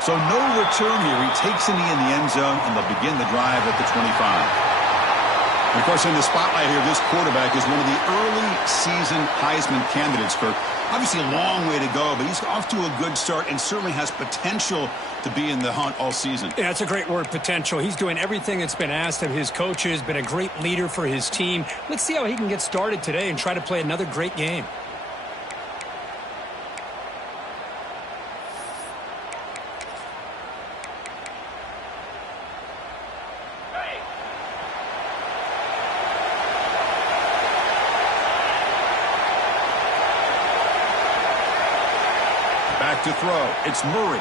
So no return here. He takes a knee in the end zone, and they'll begin the drive at the 25. And of course, in the spotlight here, this quarterback is one of the early season Heisman candidates, Kirk. Obviously a long way to go, but he's off to a good start and certainly has potential to be in the hunt all season. Yeah, that's a great word, potential. He's doing everything that's been asked of his coaches, been a great leader for his team. Let's see how he can get started today and try to play another great game. Back to throw. It's Murray.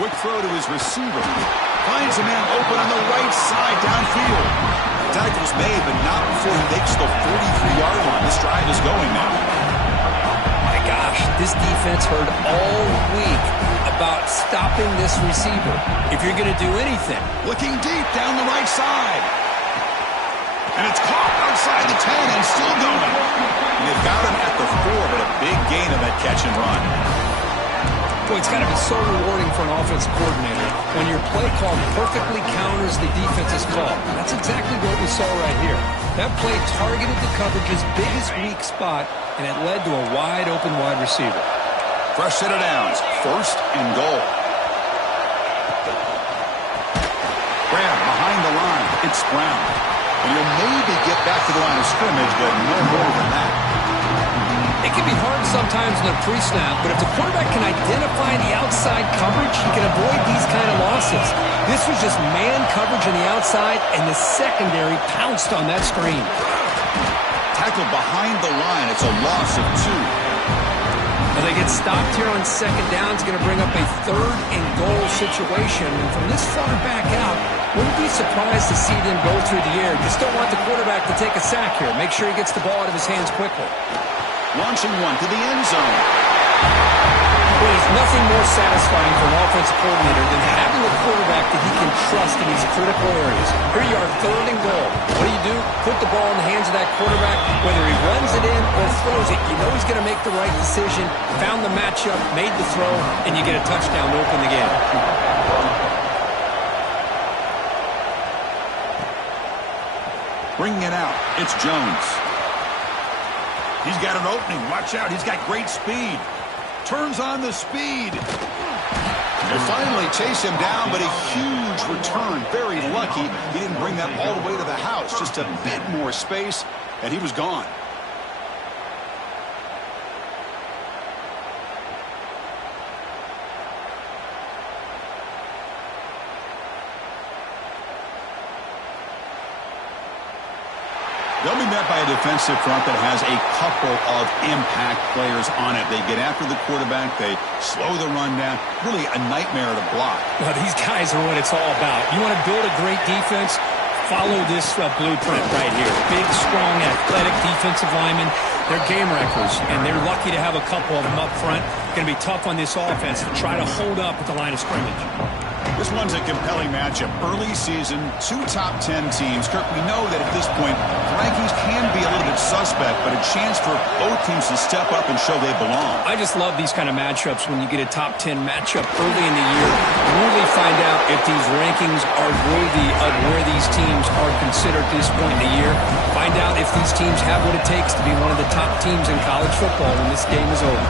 Quick throw to his receiver. Finds a man open on the right side downfield. Tackle's made, but not before he makes the 43-yard line. This drive is going now. My gosh, this defense heard all week about stopping this receiver. If you're going to do anything. Looking deep down the right side. And it's caught outside the 10 and still going. And they've got him at the 4, but a big gain of that catch and run. Boy, it's got to be so rewarding for an offensive coordinator when your play call perfectly counters the defense's call. That's exactly what we saw right here. That play targeted the coverage's biggest weak spot, and it led to a wide-open wide receiver. Fresh set of downs. First and goal. Grab behind the line. It's Brown. And he'll maybe get back to the line of scrimmage, but no more than that. It can be hard sometimes in a pre-snap, but if the quarterback can identify the outside coverage, he can avoid these kind of losses. This was just man coverage on the outside, and the secondary pounced on that screen. Tackled behind the line. It's a loss of 2. Now they get stopped here on second down. It's going to bring up a third and goal situation. And from this far back out, wouldn't be surprised to see them go through the air. Just don't want the quarterback to take a sack here. Make sure he gets the ball out of his hands quickly. Launching one to the end zone. Well, there's nothing more satisfying for an offensive coordinator than having a quarterback that he can trust in these critical areas. Here you are, third and goal. What do? Put the ball in the hands of that quarterback. Whether he runs it in or throws it, you know he's going to make the right decision. Found the matchup, made the throw, and you get a touchdown to open the game. Bringing it out. It's Jones. He's got an opening. Watch out. He's got great speed. Turns on the speed. They finally chase him down, but a huge return. Very lucky he didn't bring that all the way to the house. Just a bit more space, and he was gone. They'll be met by a defensive front that has a couple of impact players on it. They get after the quarterback. They slow the run down. Really a nightmare to block. Well, these guys are what it's all about. You want to build a great defense? Follow this blueprint right here. Big, strong, athletic defensive linemen. They're game wreckers, and they're lucky to have a couple of them up front. Going to be tough on this offense to try to hold up at the line of scrimmage. This one's a compelling matchup. Early season, 2 top 10 teams. Kirk, we know that at this point, the rankings can be a little bit suspect, but a chance for both teams to step up and show they belong. I just love these kind of matchups when you get a top 10 matchup early in the year. Really find out if these rankings are worthy of where these teams are considered at this point in the year. Find out if these teams have what it takes to be one of the top teams in college football when this game is over.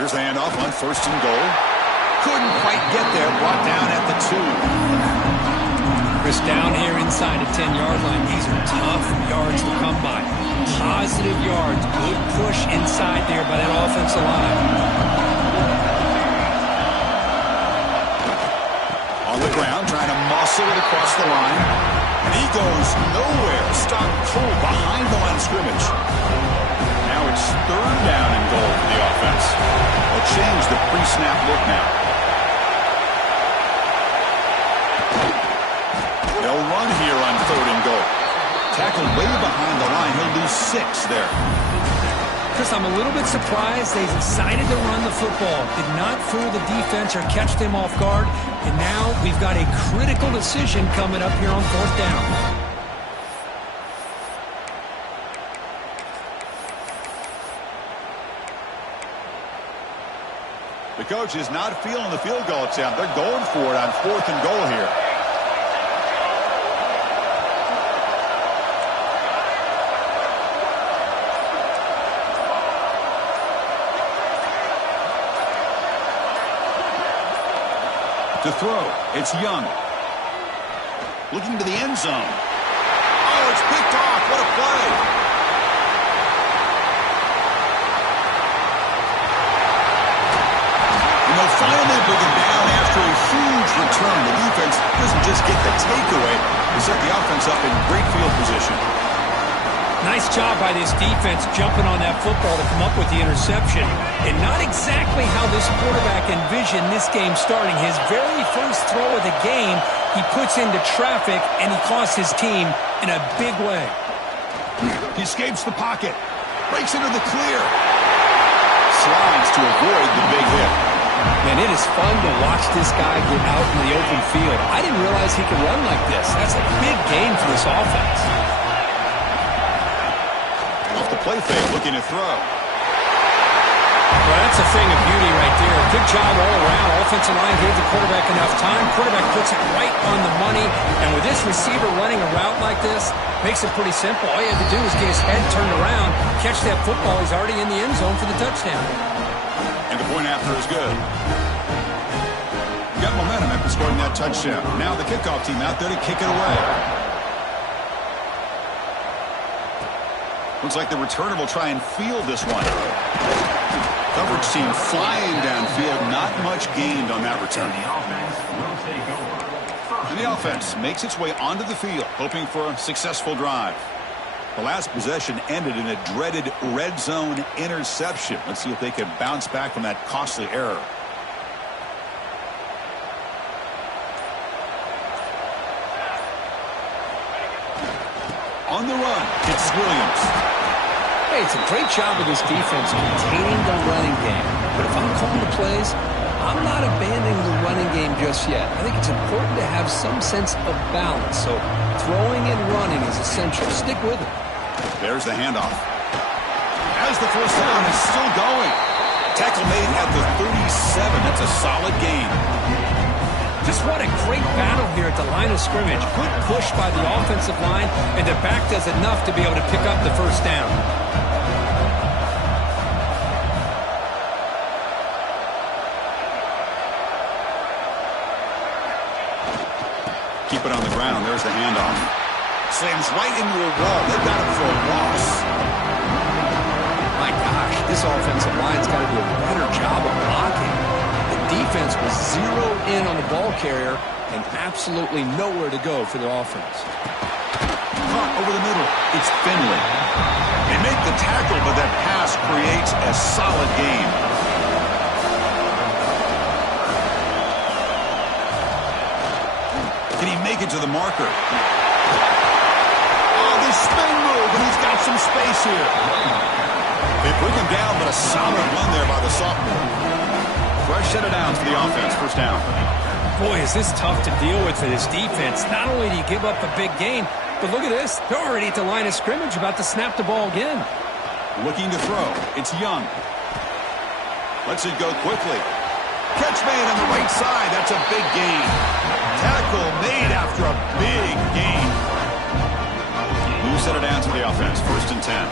Here's the handoff on first and goal. Couldn't quite get there. Brought down at the 2. Chris, down here inside the 10-yard line. These are tough yards to come by. Positive yards. Good push inside there by that offensive line. On the ground, trying to muscle it across the line. And he goes nowhere. Stopped cold behind the line of scrimmage. Now it's third down and goal for the offense. They'll change the pre-snap look now. They'll run here on third and goal. Tackled way behind the line. He'll lose 6 there. Chris, I'm a little bit surprised they decided to run the football. Did not fool the defense or catch them off guard. And now we've got a critical decision coming up here on 4th down. The coach is not feeling the field goal attempt. They're going for it on 4th and goal here. To throw, it's Young. Looking to the end zone. Oh, it's picked off. What a play. And they'll finally bring him down after a huge return. The defense doesn't just get the takeaway. They set the offense up in great field position. Nice job by this defense jumping on that football to come up with the interception. And not exactly how this quarterback envisioned this game starting. His very first throw of the game, he puts into traffic, and he costs his team in a big way. He escapes the pocket. Breaks into the clear. Slides to avoid the big hit. Man, it is fun to watch this guy get out in the open field. I didn't realize he could run like this. That's a big gain for this offense. Play fake, looking to throw. Well, that's a thing of beauty right there. Good job all around. Offensive line gave the quarterback enough time. Quarterback puts it right on the money. And with this receiver running a route like this, makes it pretty simple. All you have to do is get his head turned around, catch that football. He's already in the end zone for the touchdown. And the point after is good. Got momentum after scoring that touchdown. Now the kickoff team out there to kick it away. Looks like the returner will try and field this one. Coverage team flying downfield. Not much gained on that return. And the offense makes its way onto the field, hoping for a successful drive. The last possession ended in a dreaded red zone interception. Let's see if they can bounce back from that costly error. On the run, it's Williams. Hey, it's a great job of this defense containing the running game. But if I'm calling the plays, I'm not abandoning the running game just yet. I think it's important to have some sense of balance. So throwing and running is essential. Stick with it. There's the handoff. As the first down is still going. Tackle made at the 37. That's a solid gain. Just what a great battle here at the line of scrimmage. Good push by the offensive line, and the back does enough to be able to pick up the first down. Keep it on the ground. There's the handoff. Slams right into a wall. They got him for a loss. My gosh, this offensive line's got to do a better job of blocking. Defense was zeroed in on the ball carrier and absolutely nowhere to go for the offense. Caught over the middle. It's Finley. They make the tackle, but that pass creates a solid gain. Can he make it to the marker? Oh, the spin move, and he's got some space here. They bring him down, but a solid run there by the sophomore. Fresh set of downs for the offense. First down. Boy, is this tough to deal with for this defense. Not only do you give up a big gain, but look at this. They're already at the line of scrimmage about to snap the ball again. Looking to throw. It's Young. Lets it go quickly. Catch made on the right side. That's a big gain. Tackle made after a big gain. New set of downs for the offense. First and 10.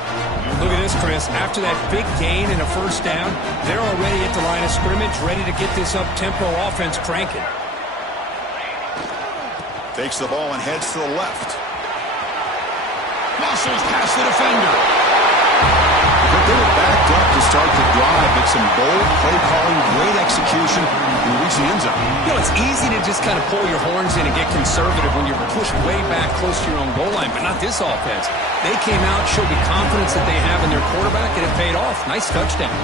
Look at this, Chris. After that big gain and a first down, they're already at the line of scrimmage, ready to get this up-tempo offense cranking. Takes the ball and heads to the left. Muscles past the defender. But they were backed up to start the drive, but some bold play calling, great execution, and reach the end zone. You know, it's easy to just kind of pull your horns in and get conservative when you're pushed way back close to your own goal line, but not this offense. They came out, showed the confidence that they have in their quarterback, and it paid off. Nice touchdown.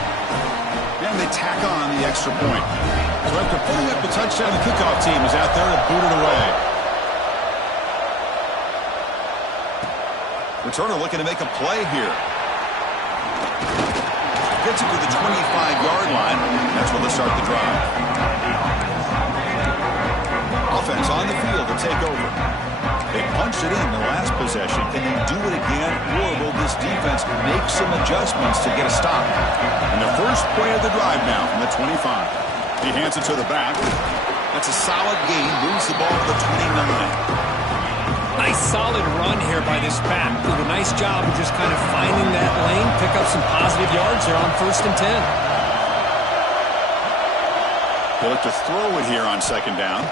And they tack on the extra point. So after putting up the touchdown, the kickoff team is out there to boot it away. Returner looking to make a play here. Gets it to the 25-yard line. That's where they'll start the drive. Offense on the field to take over. They punched it in the last possession. Can they do it again, or will this defense make some adjustments to get a stop? And the first play of the drive now from the 25. He hands it to the back. That's a solid gain. Moves the ball to the 29. Nice solid run here by this back. Did a nice job of just kind of finding that lane, pick up some positive yards there on 1st and 10. They look to throw it here on 2nd down.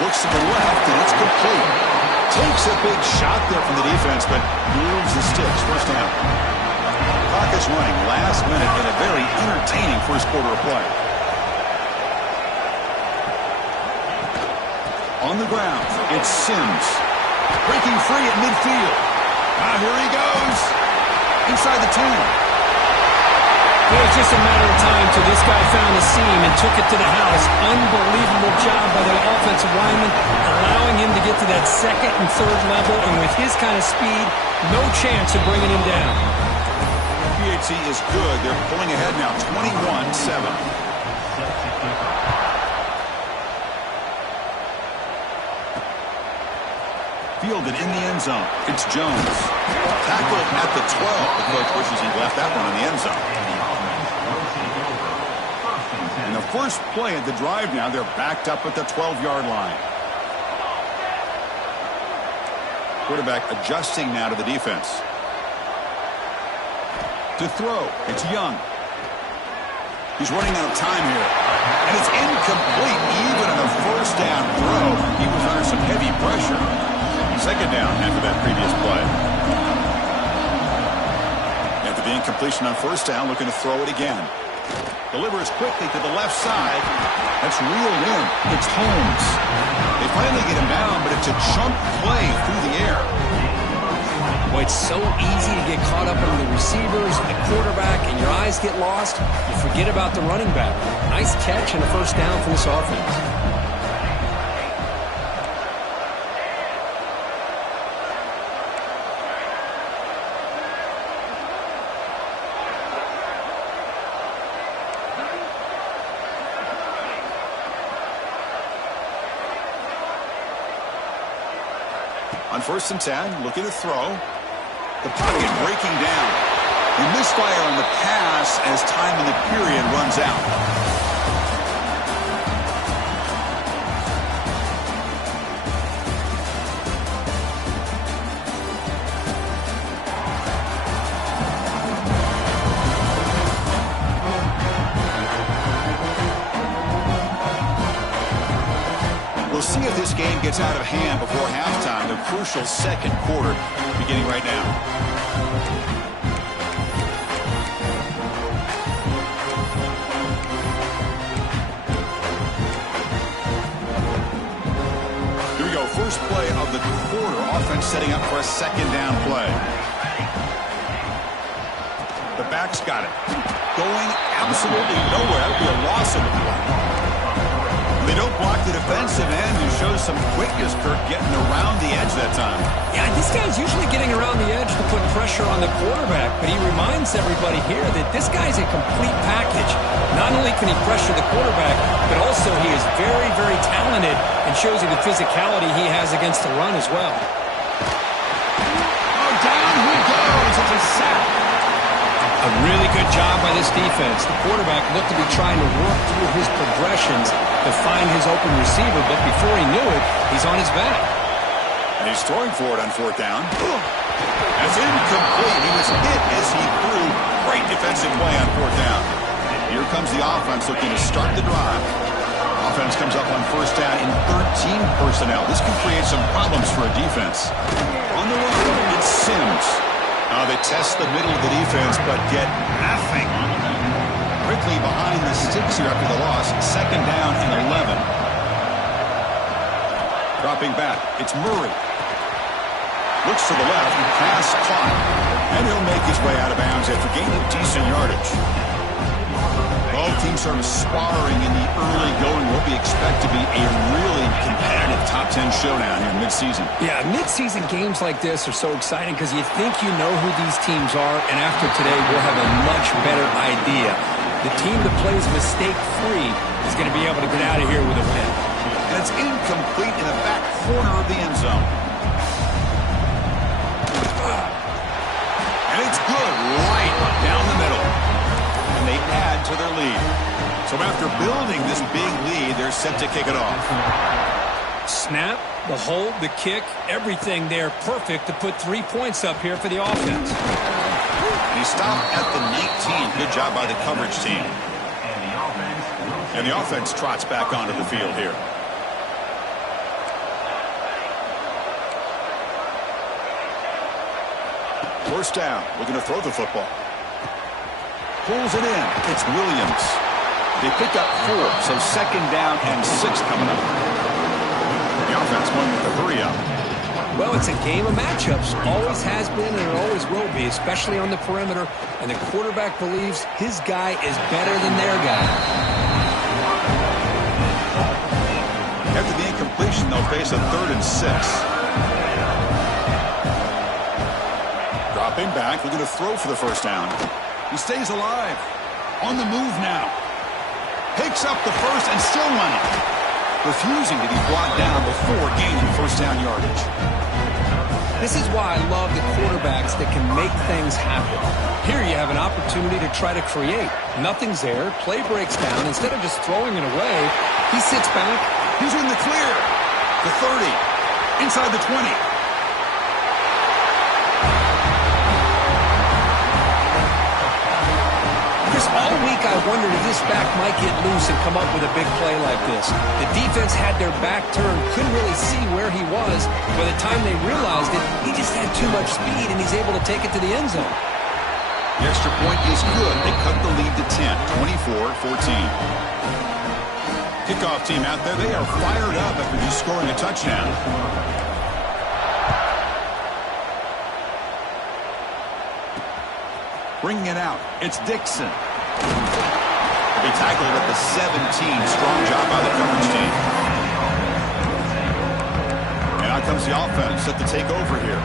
Looks to the left, and it's complete. Takes a big shot there from the defense, but moves the sticks. 1st down. Clock is running last minute in a very entertaining first quarter of play. On the ground, it's Sims. Breaking free at midfield. Here he goes. Inside the 10. It was just a matter of time till this guy found a seam and took it to the house. Unbelievable job by the offensive lineman, allowing him to get to that 2nd and 3rd level, and with his kind of speed, no chance of bringing him down. PHC is good. They're pulling ahead now, 21-7. Fielded in the end zone. It's Jones. Tackled at the 12. The coach wishes he left that one in the end zone. And the first play of the drive now, they're backed up at the 12-yard line. Quarterback adjusting now to the defense. To throw, it's Young. He's running out of time here. And it's incomplete. Even on a 1st down throw, he was under some heavy pressure. 2nd down after that previous play. After the incompletion on 1st down, looking to throw it again. Delivers quickly to the left side. That's reeled in. It's Holmes. They finally get him down, but it's a chunk play through the air. Boy, it's so easy to get caught up in the receivers, the quarterback, and your eyes get lost. You forget about the running back. Nice catch and a 1st down for this offense. On 1st and 10, looking to throw. The pocket breaking down. He misfire on the pass as time in the period runs out. We'll see if this game gets out of hand before halftime. The crucial 2nd quarter beginning right now. Here we go. First play of the quarter. Offense setting up for a 2nd down play. The back's got it. Going absolutely nowhere. That would be a loss of the play. They don't block the defensive end, who shows some quickness, Kirk, getting around the edge that time. Yeah, this guy's usually getting around the edge to put pressure on the quarterback, but he reminds everybody here that this guy's a complete package. Not only can he pressure the quarterback, but also he is very, very talented and shows you the physicality he has against the run as well. Oh, down he goes. It's a sack. A really good job by this defense. The quarterback looked to be trying to work through his progressions to find his open receiver, but before he knew it, he's on his back. And he's throwing for it on 4th down. That's incomplete. He was hit as he threw. Great defensive play on 4th down. Here comes the offense looking to start the drive. Offense comes up on 1st down in 13 personnel. This can create some problems for a defense. On the run, it's Sims. They test the middle of the defense, but get nothing. Quickly behind the sticks here after the loss. 2nd down and 11. Dropping back, it's Murray. Looks to the left, and pass caught. And he'll make his way out of bounds after gaining decent yardage. Both teams sort of sparring in the early going. What we expect to be a really competitive top 10 showdown here mid-season. Yeah, mid-season games like this are so exciting because you think you know who these teams are, and after today we'll have a much better idea. The team that plays mistake-free is going to be able to get out of here with a win. And it's incomplete in the back corner of the end zone. And it's good right down the middle. And they add to their lead. So after building this big lead, they're set to kick it off. Snap, the hold, the kick, everything there perfect to put 3 points up here for the offense. And he stopped at the 19. Good job by the coverage team. And the offense trots back onto the field here. First down. Looking to throw the football. Pulls it in. It's Williams. They pick up 4, so second down and 6 coming up. The offense won with the hurry up. Well, it's a game of matchups. Always has been and it always will be, especially on the perimeter. And the quarterback believes his guy is better than their guy. After the incompletion, they'll face a 3rd and 6. Dropping back, looking to throw for the first down. He stays alive. On the move now. Picks up the first and still running. Refusing to be brought down before gaining first down yardage. This is why I love the quarterbacks that can make things happen. Here you have an opportunity to try to create. Nothing's there. Play breaks down. Instead of just throwing it away, he sits back. He's in the clear. The 30. Inside the 20. All week I wondered if this back might get loose and come up with a big play like this. The defense had their back turned, couldn't really see where he was. By the time they realized it, he just had too much speed, and he's able to take it to the end zone. The extra point is good. They cut the lead to 10, 24-14. Kickoff team out there, they are fired up after just scoring a touchdown. Bringing it out, it's Dixon. He'll be tackled at the 17. Strong job by the coverage team. And out comes the offense set to take over here.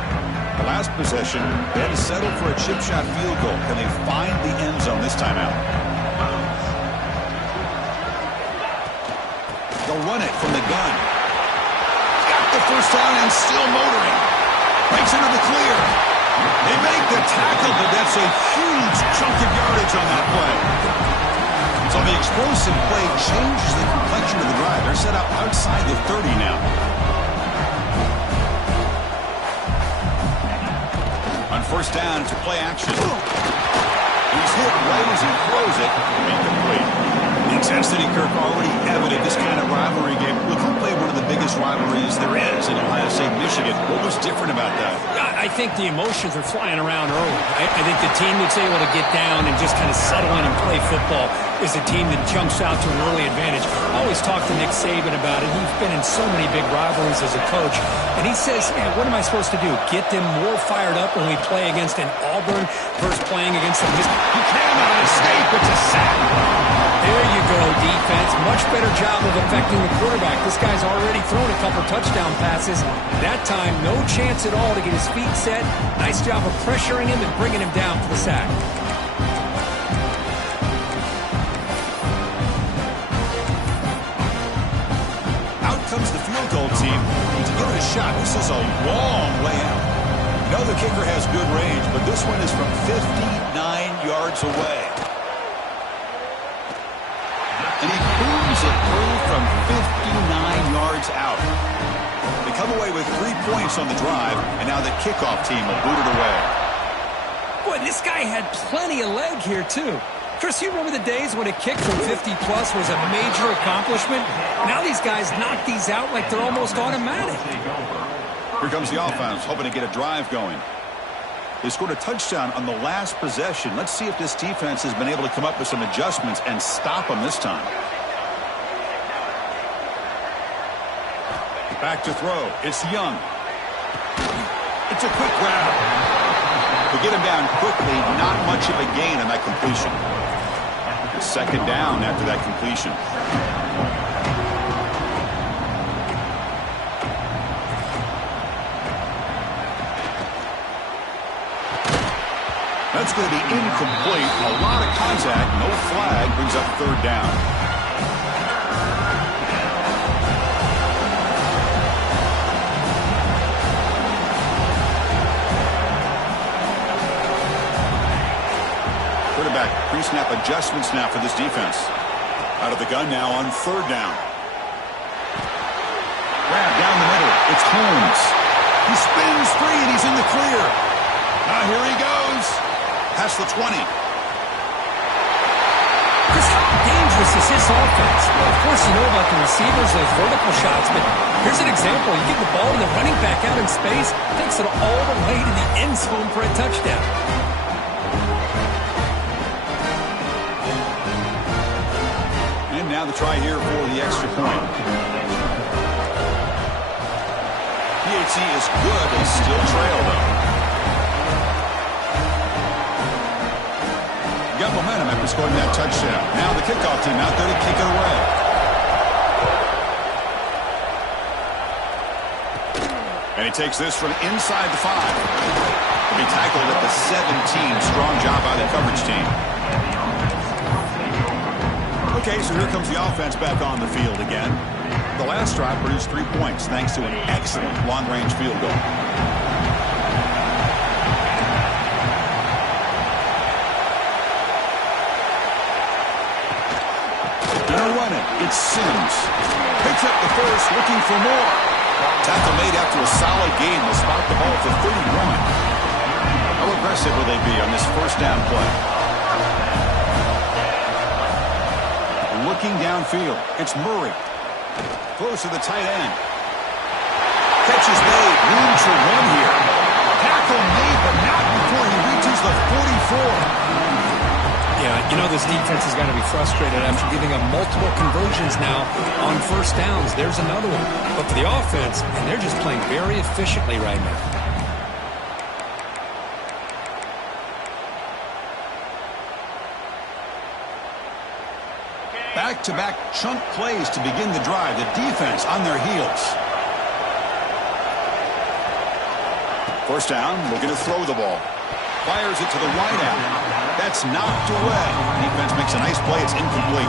The last possession, they had to settle for a chip shot field goal. Can they find the end zone this time out? They'll run it from the gun. Got the first down and still motoring. Breaks into the clear. They make the tackle, but that's a huge chunk of yardage on that play. So the explosive play changes the complexion of the drive. They're set up outside the 30 now. On first down, it's a play action. He's hit right as he throws it. Incomplete. The intensity, Kirk, already evident. This kind of rivalry game. Look, who played one of the biggest rivalries there is in Ohio State, Michigan? What was different about that? I think the emotions are flying around early. I think the team that's able to get down and just kind of settle in and play football is a team that jumps out to an early advantage. I always talk to Nick Saban about it. He's been in so many big rivalries as a coach. And he says, man, what am I supposed to do? Get them more fired up when we play against an Auburn versus playing against a Mississippi. He cannot escape. It's a sack. There you go, defense. Much better job of affecting the quarterback. This guy's already thrown a couple touchdown passes. That time, no chance at all to get his feet set. Nice job of pressuring him and bringing him down for the sack. Out comes the field goal team to give it a shot. This is a long way out. You know the kicker has good range, but this one is from 59 yards away. And he booms it through from 59 yards out. They come away with 3 points on the drive, and now the kickoff team will boot it away. Boy, this guy had plenty of leg here, too. Chris, you remember the days when a kick from 50-plus was a major accomplishment? Now these guys knock these out like they're almost automatic. Here comes the offense, hoping to get a drive going. They scored a touchdown on the last possession. Let's see if this defense has been able to come up with some adjustments and stop them this time. Back to throw. It's Young. It's a quick grab. To get him down quickly, not much of a gain on that completion. It's second down after that completion. That's going to be incomplete. A lot of contact. No flag. Brings up third down. Quarterback pre-snap adjustments now for this defense. Out of the gun now on third down. Grab down the middle. It's Holmes. He spins free and he's in the clear. Now here he goes. Past the 20. Just how dangerous is this offense? Well, of course, you know about the receivers, those vertical shots, but here's an example. You give the ball to the running back out in space, takes it all the way to the end zone for a touchdown. And now the try here for the extra point. PAT is good. They still trail, though. Got momentum after scoring that touchdown. Now the kickoff team out there to kick it away. And he takes this from inside the 5. He'll be tackled at the 17. Strong job by the coverage team. Okay, so here comes the offense back on the field again. The last drive produced 3 points thanks to an excellent long-range field goal. It's Sims. Picks up the first, looking for more. Tackle made after a solid gain. Will spot the ball for 31. How aggressive will they be on this first down play? Looking downfield. It's Murray. Close to the tight end. Catch is made. Room to run here. Tackle made, but not before he reaches the 44. Yeah, you know this defense has got to be frustrated after giving up multiple conversions now on first downs. There's another one. But for the offense, and they're just playing very efficiently right now. Back-to-back chunk plays to begin the drive. The defense on their heels. First down, looking to throw the ball. Fires it to the wideout. That's knocked away. Defense makes a nice play. It's incomplete.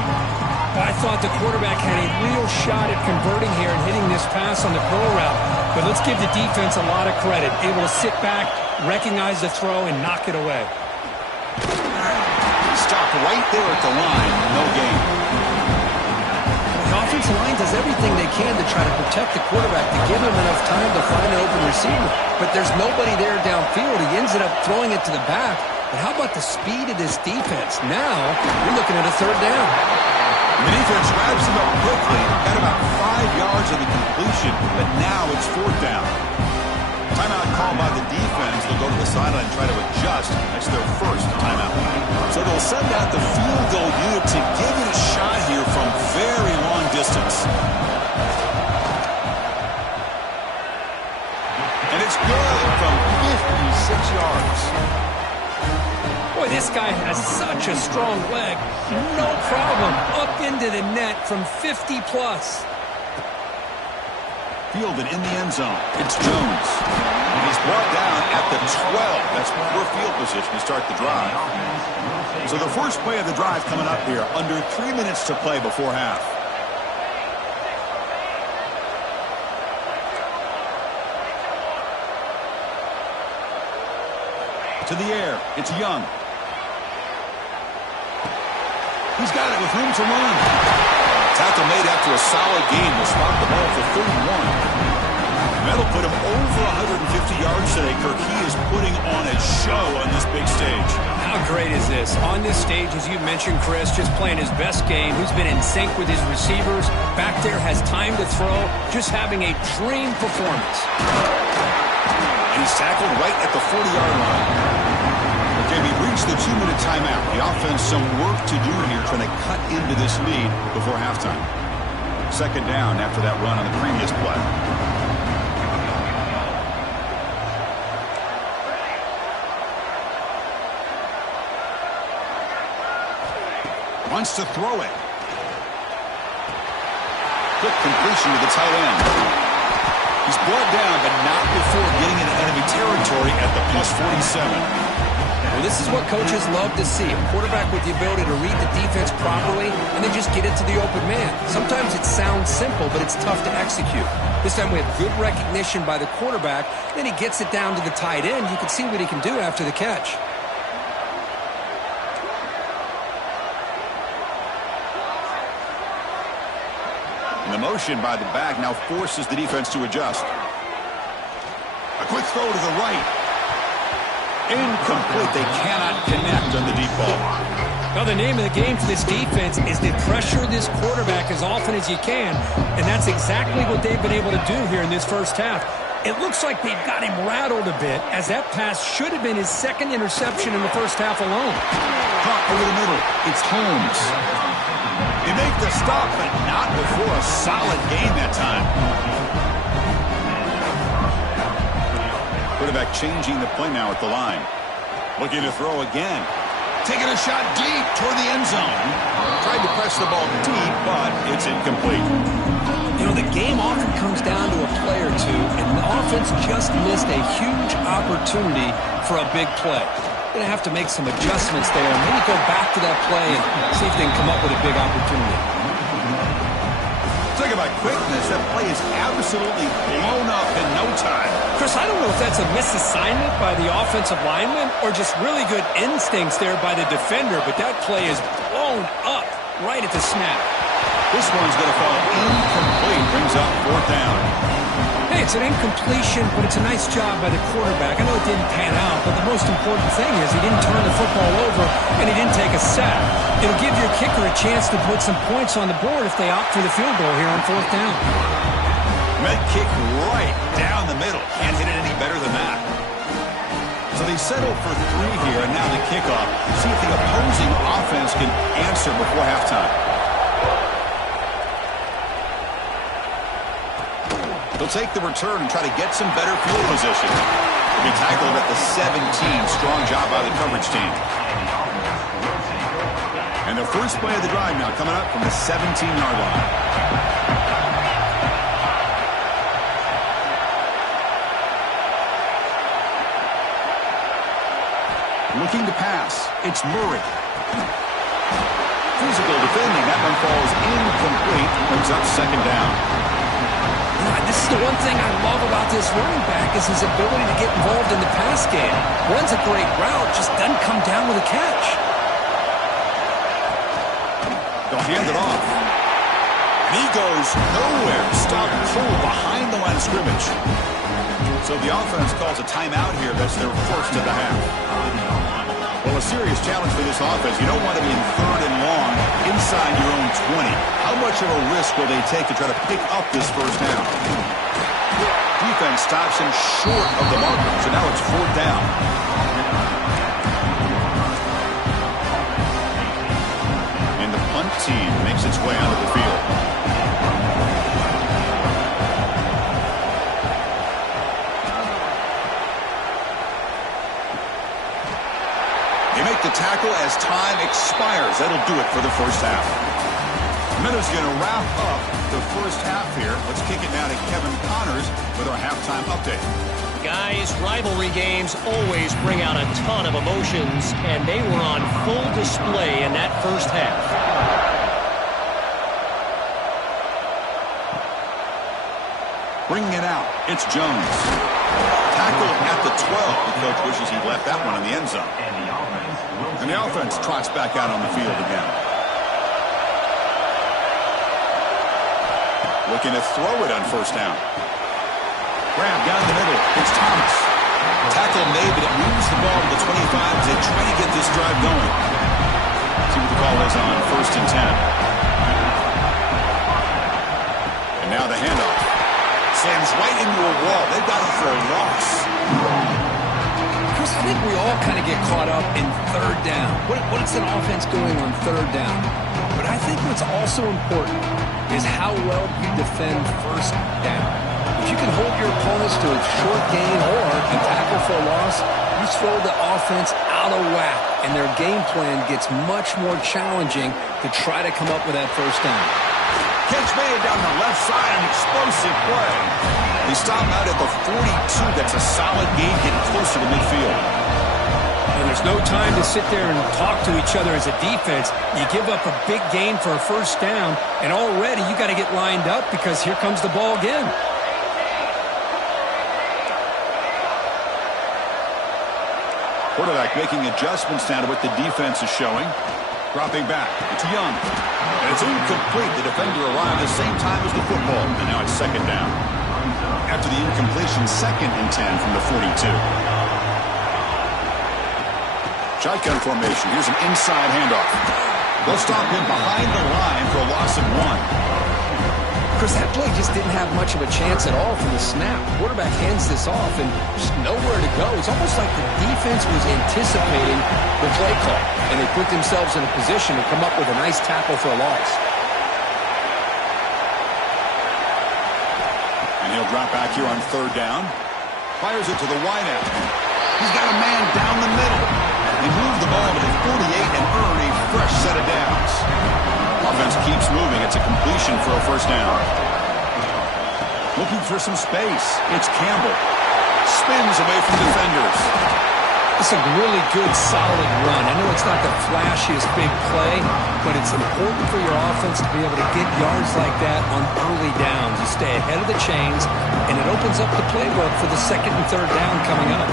I thought the quarterback had a real shot at converting here and hitting this pass on the curl route. But let's give the defense a lot of credit. Able to sit back, recognize the throw, and knock it away. Stopped right there at the line. No gain. The offensive line does everything they can to try to protect the quarterback to give him enough time to find an open receiver. But there's nobody there downfield. He ends up throwing it to the back. But how about the speed of this defense? Now, you're looking at a third down. The defense wraps him up quickly. Got about 5 yards of the completion, but now it's fourth down. Timeout called by the defense. They'll go to the sideline and try to adjust. That's their first timeout. So they'll send out the field goal unit to give it a shot here from very long distance. And it's good from 56 yards. Boy, this guy has such a strong leg. No problem. Up into the net from 50-plus. Fielded in the end zone. It's Jones. And he's brought down at the 12. That's poor field position to start the drive. So the first play of the drive coming up here. Under 3 minutes to play before half. To the air. It's Young. He's got it with room to run. Tackle made after a solid gain. Will spot the ball for 31. That'll put him over 150 yards today. Kirk, he is putting on a show on this big stage. How great is this? On this stage, as you mentioned, Chris, just playing his best game. He's been in sync with his receivers. Back there, has time to throw. Just having a dream performance. And he's tackled right at the 40-yard line. Okay, we've reached the 2-minute timeout. The offense some work to do here, trying to cut into this lead before halftime. Second down after that run on the previous play. Wants to throw it. Quick completion to the tight end. He's brought down, but not before getting into enemy territory at the +47. Well, this is what coaches love to see. A quarterback with the ability to read the defense properly and then just get it to the open man. Sometimes it sounds simple, but it's tough to execute. This time we have good recognition by the quarterback. Then he gets it down to the tight end. You can see what he can do after the catch. And the motion by the back now forces the defense to adjust. A quick throw to the right. Incomplete. They cannot connect on the deep ball. Now, the name of the game for this defense is to pressure this quarterback as often as you can, and that's exactly what they've been able to do here in this first half. It looks like they've got him rattled a bit, as that pass should have been his second interception in the first half alone. Caught over the middle. It's Holmes. They make the stop, but not before a solid gain that time. Quarterback changing the play now at the line. Looking to throw again. Taking a shot deep toward the end zone. Tried to press the ball deep, but it's incomplete. You know, the game often comes down to a play or two, and the offense just missed a huge opportunity for a big play. Going to have to make some adjustments there, and maybe go back to that play and see if they can come up with a big opportunity. Talk about quickness. That play is absolutely blown up in no time. Chris, I don't know if that's a misassignment by the offensive lineman or just really good instincts there by the defender, but that play is blown up right at the snap. This one's going to fall incomplete. Brings up fourth down. Hey, it's an incompletion, but it's a nice job by the quarterback. I know it didn't pan out, but the most important thing is he didn't turn the football over and he didn't take a sack. It'll give your kicker a chance to put some points on the board if they opt for the field goal here on fourth down. Med kick right down the middle. Can't hit it any better than that. So they settle for 3 here, and now the kickoff. See if the opposing offense can answer before halftime. They'll take the return and try to get some better field position. They'll be tackled at the 17. Strong job by the coverage team. And the first play of the drive now coming up from the 17-yard line. Looking to pass. It's Murray. Physical defending. That one falls incomplete. Brings up second down. This is the one thing I love about this running back is his ability to get involved in the pass game. Runs a great route, just doesn't come down with a catch. They'll hand it off. And he goes nowhere. Stopped cold behind the line of scrimmage. So the offense calls a timeout here. That's their first of the half. Well, a serious challenge for this offense. You don't want to be in third and long inside your own 20. How much of a risk will they take to try to pick up this first down? Defense stops him short of the marker, so now it's fourth down. And the punt team makes its way onto the field. They make the tackle as time expires. That'll do it for the first half. Minutes going to wrap up the first half here. Let's kick it now to Kevin Connors with our halftime update. Guys, rivalry games always bring out a ton of emotions, and they were on full display in that first half. Bringing it out, it's Jones. Tackle at the 12. The coach wishes he'd left that one in the end zone. And the offense trots back out on the field again. Looking to throw it on first down. Grab down the middle. It's Thomas. Tackle made, but it moves the ball to the 25 as they try to get this drive going. See what the call is on first and 10. And now the handoff. Sends right into a wall. They've got him for a loss. Chris, I think we all kind of get caught up in third down. What's an offense doing on third down? But I think what's also important is how well you defend first down. If you can hold your opponents to a short gain or a tackle for a loss, you You throw the offense out of whack, and their game plan gets much more challenging to try to come up with that first down. Catch made down the left side, an explosive play. He stopped out at the 42. That's a solid gain, getting closer to midfield. And there's no time to sit there and talk to each other as a defense. You give up a big gain for a first down, and already you got to get lined up because here comes the ball again. Quarterback making adjustments now to what the defense is showing. Dropping back. It's Young. And it's incomplete. The defender arrived the same time as the football. And now it's second down. After the incompletion, 2nd and 10 from the 42. Shotgun formation. Here's an inside handoff. They'll stop him behind the line for a loss of 1. Chris, that play just didn't have much of a chance at all from the snap. Quarterback hands this off and just nowhere to go. It's almost like the defense was anticipating the play call, and they put themselves in a position to come up with a nice tackle for a loss. And he'll drop back here on 3rd down. Fires it to the wideout. He's got a man down the middle. He moved the ball to the 48 and earned a fresh set of downs. Offense keeps moving. It's a completion for a first down. Looking for some space. It's Campbell. Spins away from defenders. It's a really good, solid run. I know it's not the flashiest big play, but it's important for your offense to be able to get yards like that on early downs. You stay ahead of the chains, and it opens up the playbook for the 2nd and 3rd down coming up.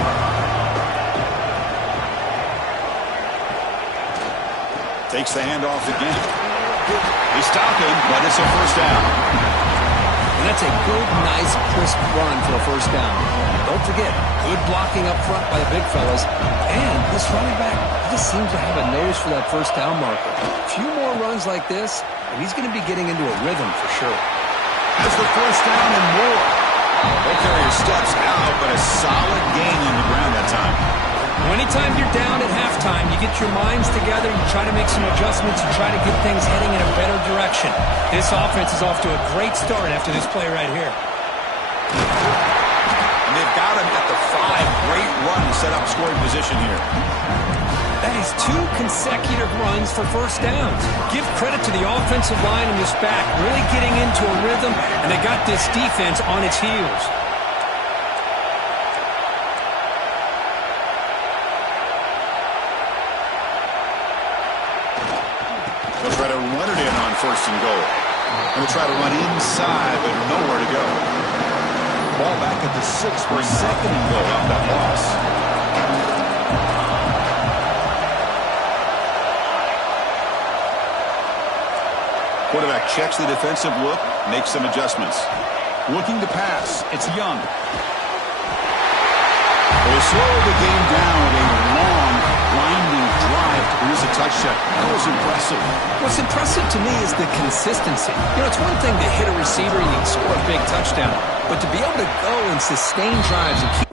Takes the handoff again. They stop him, but it's a first down. And that's a good, nice, crisp run for a first down. Don't forget, good blocking up front by the big fellas. And this running back just seems to have a nose for that first down marker. A few more runs like this, and he's going to be getting into a rhythm for sure. Has the first down and more. Ball carrier steps out, but a solid gain on the ground that time. Anytime you're down at halftime, you get your minds together, you try to make some adjustments, you try to get things heading in a better direction. This offense is off to a great start after this play right here. And they've got him at the 5. Great run to set up scoring position here. That is 2 consecutive runs for first downs. Give credit to the offensive line in this back, really getting into a rhythm, and they got this defense on its heels. They'll try to run it in on 1st and goal. They'll try to run inside, but nowhere to go. Ball back at the 6 for a 2nd and goal off that loss. Quarterback checks the defensive look, makes some adjustments. Looking to pass. It's Young. They slow the game down with a long, winding drive to produce a touchdown. That was impressive. What's impressive to me is the consistency. You know, it's one thing to hit a receiver and you can score a big touchdown, but to be able to go and sustain drives and keep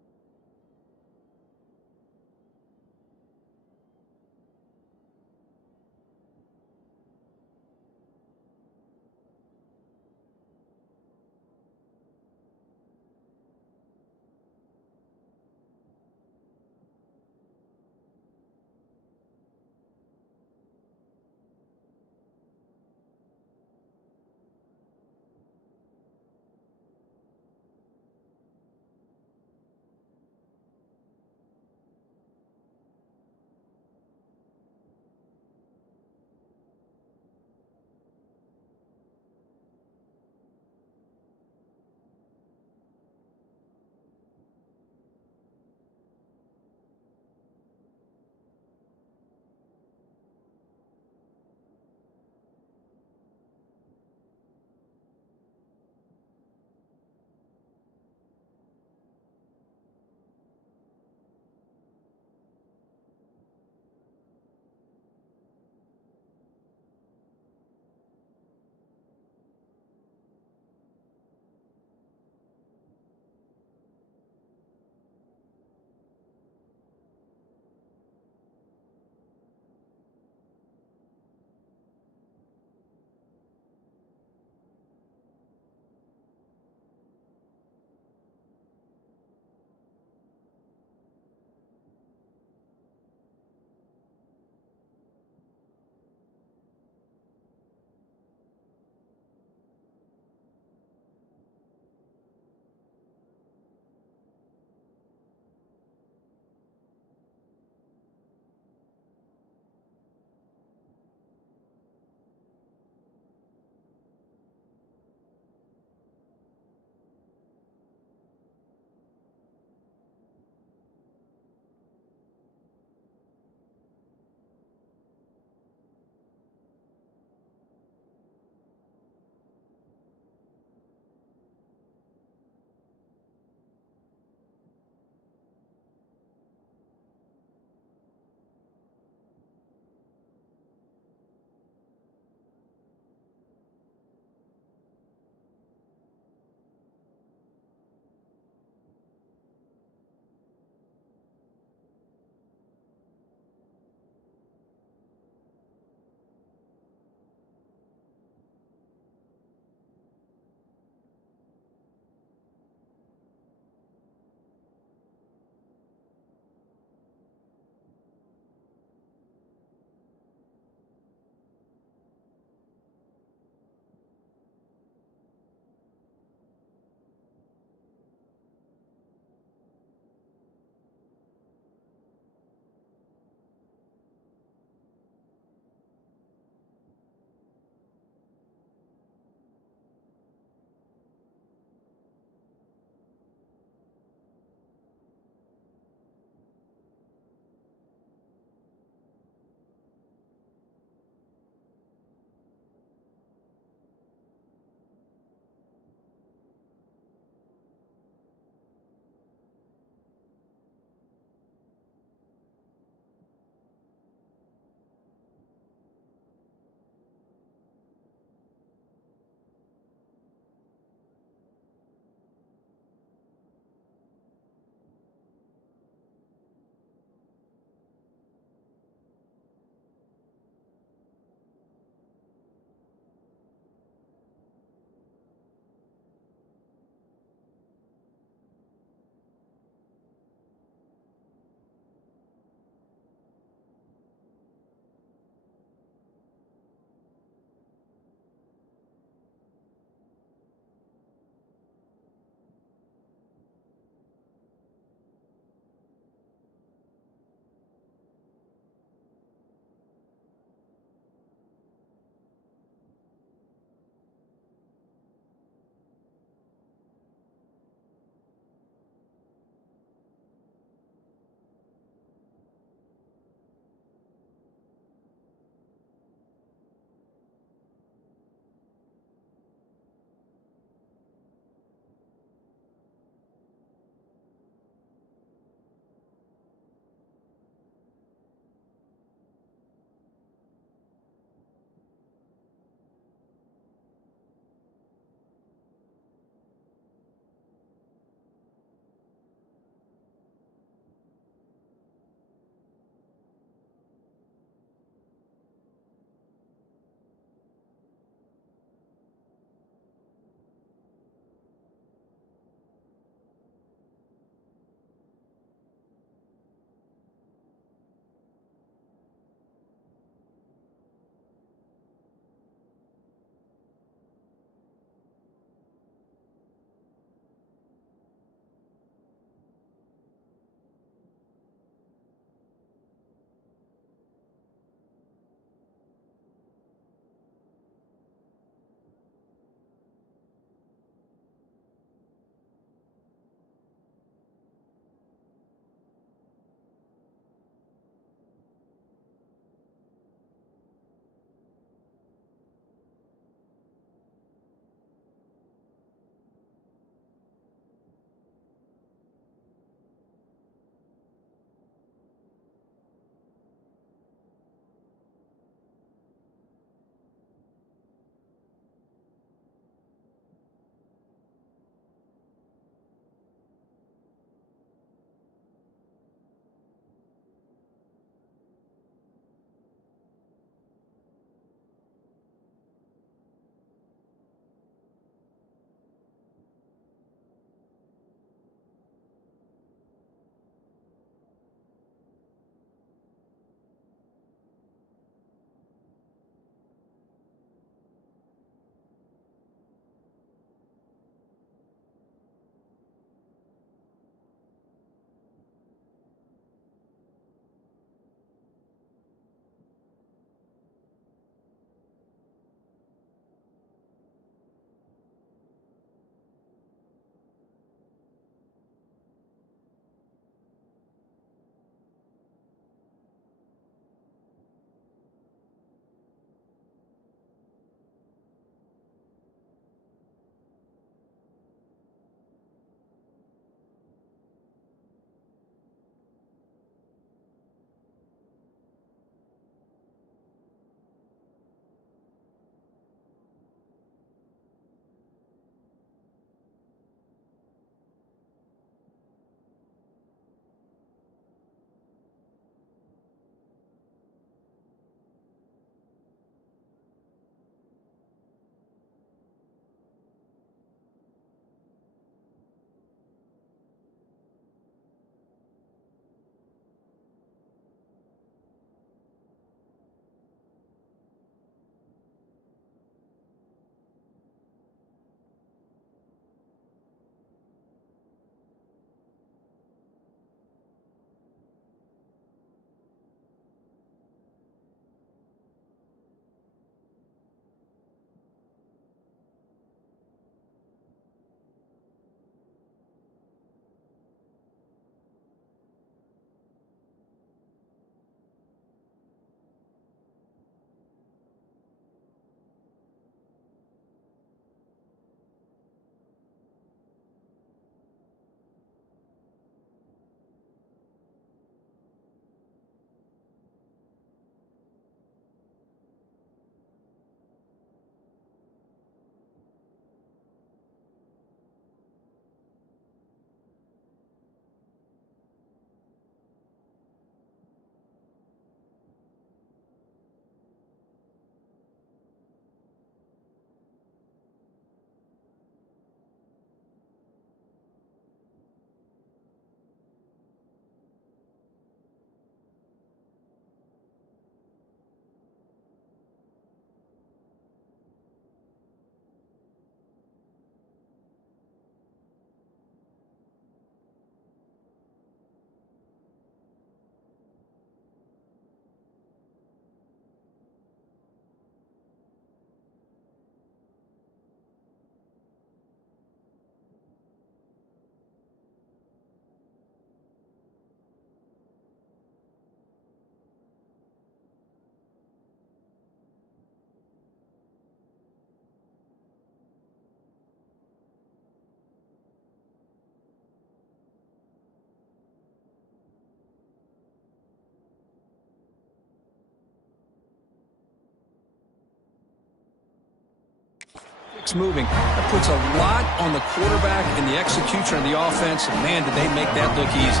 It's moving. That puts a lot on the quarterback and the execution of the offense. And, man, did they make that look easy.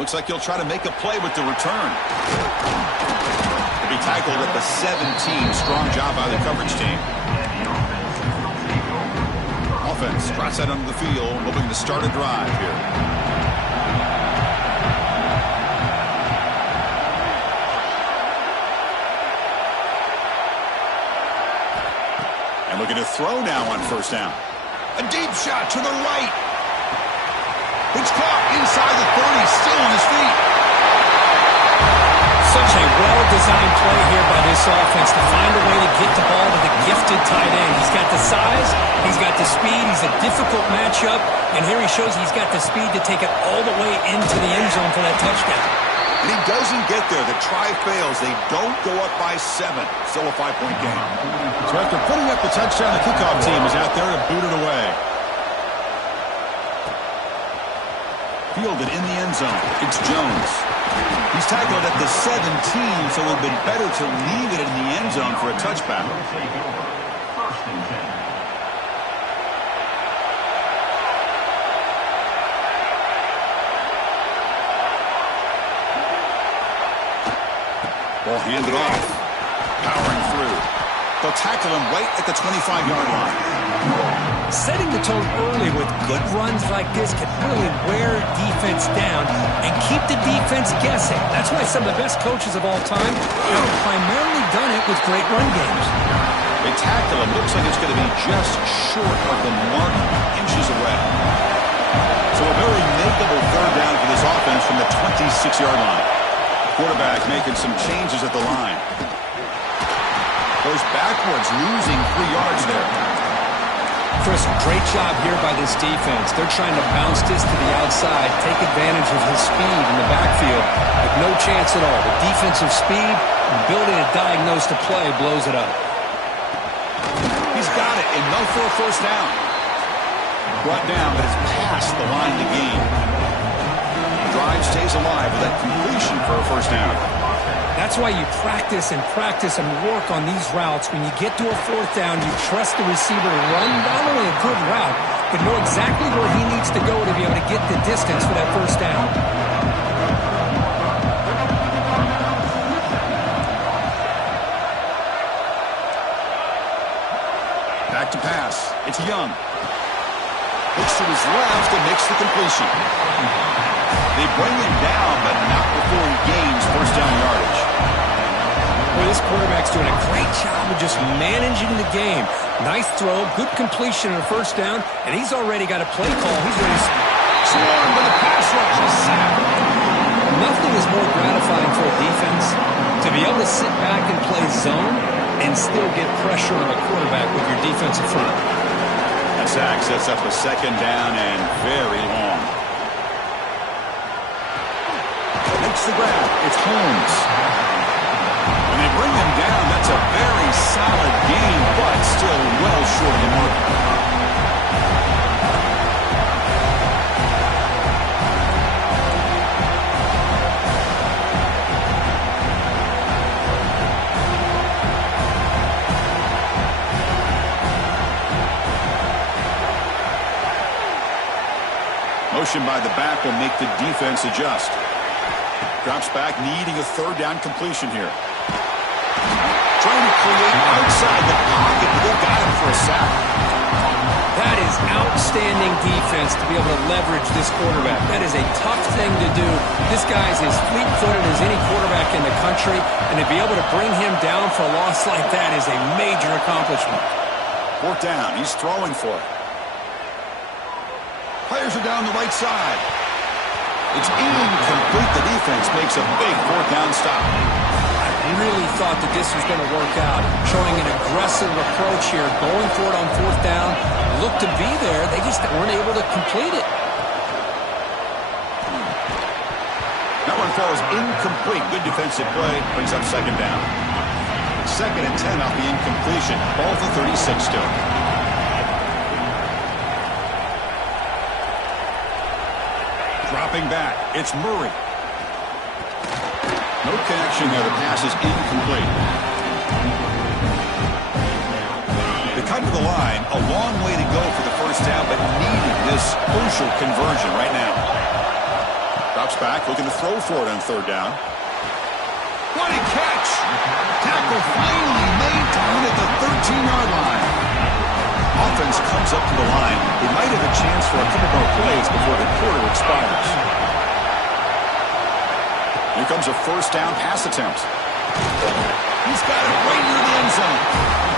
Looks like he'll try to make a play with the return. He'll be tackled at the 17. Strong job by the coverage team. Offense trots out onto the field, hoping to start a drive here. And looking to throw now on first down. A deep shot to the right. It's caught inside the 30, still on his feet. Such a well-designed play here by this offense to find a way to get the ball to the gifted tight end. He's got the size, he's got the speed, he's a difficult matchup, and here he shows he's got the speed to take it all the way into the end zone for that touchdown. And he doesn't get there. The try fails. They don't go up by 7. Still a 5-point game. So after putting up the touchdown, the kickoff team is out there to boot it away. Fielded in the end zone. It's Jones. He's tackled at the 17, so it would have been better to leave it in the end zone for a touchback. Ball handed off. Powering through. They'll tackle him right at the 25-yard line. Setting the tone early with good runs like this can really wear defense down and keep the defense guessing. That's why some of the best coaches of all time have primarily done it with great run games. They tackle him. Looks like it's going to be just short of the mark, inches away. So a very makeable third down for this offense from the 26-yard line. Quarterback making some changes at the line. Goes backwards, losing 3 yards there. Chris, great job here by this defense. They're trying to bounce this to the outside, take advantage of his speed in the backfield, with no chance at all. The defensive speed, ability to diagnose the play, blows it up. He's got it, enough for a first down. Brought down, but it's past the line to gain. The drive stays alive with that completion for a first down. That's why you practice and work on these routes. When you get to a fourth down, you trust the receiver to run not only a good route, but know exactly where he needs to go to be able to get the distance for that first down. Back to pass. It's Young. Looks to his left and makes the completion. They bring him down, but not before he gains first down yardage. Well, this quarterback's doing a great job of just managing the game. Nice throw, good completion on a first down, and he's already got a play call. He's ready to swarm with a pass rush. Nothing is more gratifying for a defense to be able to sit back and play zone and still get pressure on the quarterback with your defensive front. That sack sets up a second down and very long. Makes the grab. It's Holmes. When they bring him down, that's a very solid game, but still well short of the mark. Motion by the back will make the defense adjust. Drops back, needing a third down completion here. Trying to create outside the pocket, but they've got him for a sack. That is outstanding defense to be able to leverage this quarterback. That is a tough thing to do. This guy's as fleet-footed as any quarterback in the country, and to be able to bring him down for a loss like that is a major accomplishment. Fourth down, he's throwing for it. Players are down the right side. It's incomplete. The defense makes a big fourth down stop. I really thought that this was going to work out. Showing an aggressive approach here, going for it on fourth down. Looked to be there. They just weren't able to complete it. That one falls incomplete. Good defensive play. Brings up second down. Second and 10 off the incompletion. Ball for 36 still. Dropping back, it's Murray. No connection there. The pass is incomplete. They come to the line. A long way to go for the first down, but needing this crucial conversion right now. Drops back, looking to throw for it on third down. What a catch! Tackle finally made down at the 13-yard line. Offense comes up to the line. They might have a chance for a couple more plays before the quarter expires. Here comes a first down pass attempt. He's got it right near the end zone.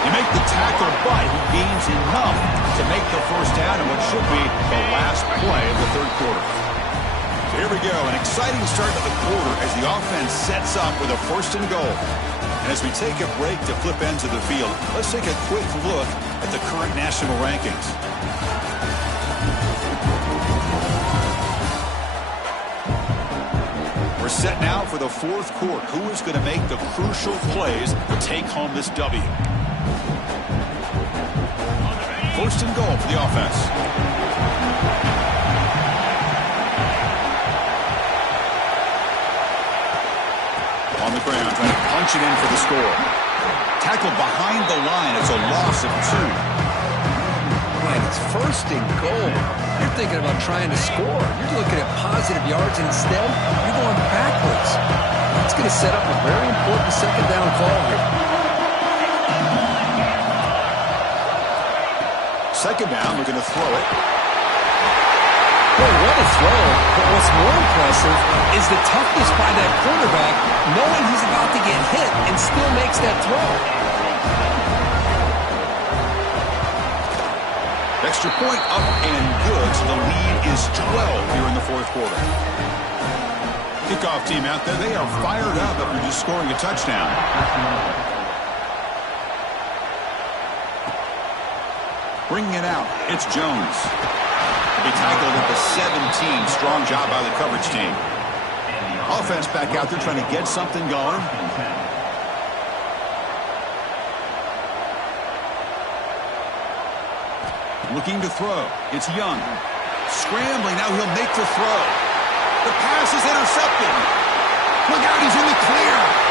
You make the tackle, but he gains enough to make the first down in what should be the last play of the third quarter. So here we go, an exciting start to the quarter as the offense sets up with a first and goal. And as we take a break to flip ends of the field, let's take a quick look at the current national rankings. We're set now for the fourth quarter. Who is going to make the crucial plays to take home this W? First and goal for the offense. On the ground, trying to punch it in for the score. Tackled behind the line. It's a loss of 2. Right, it's first and goal. You're thinking about trying to score. You're looking at positive yards, and instead, you're going backwards. That's going to set up a very important second down call here. Second down, we're going to throw it. Boy, what a throw. But what's more impressive is the toughness by that quarterback, knowing he's about to get hit and still makes that throw. Extra point up and good, so the lead is 12 here in the fourth quarter. Kickoff team out there, they are fired up after just scoring a touchdown. Bringing it out, it's Jones. He tackled at the 17. Strong job by the coverage team. Offense back out there trying to get something going. Looking to throw. It's Young. Scrambling. Now he'll make the throw. The pass is intercepted. Look out, he's in the clear.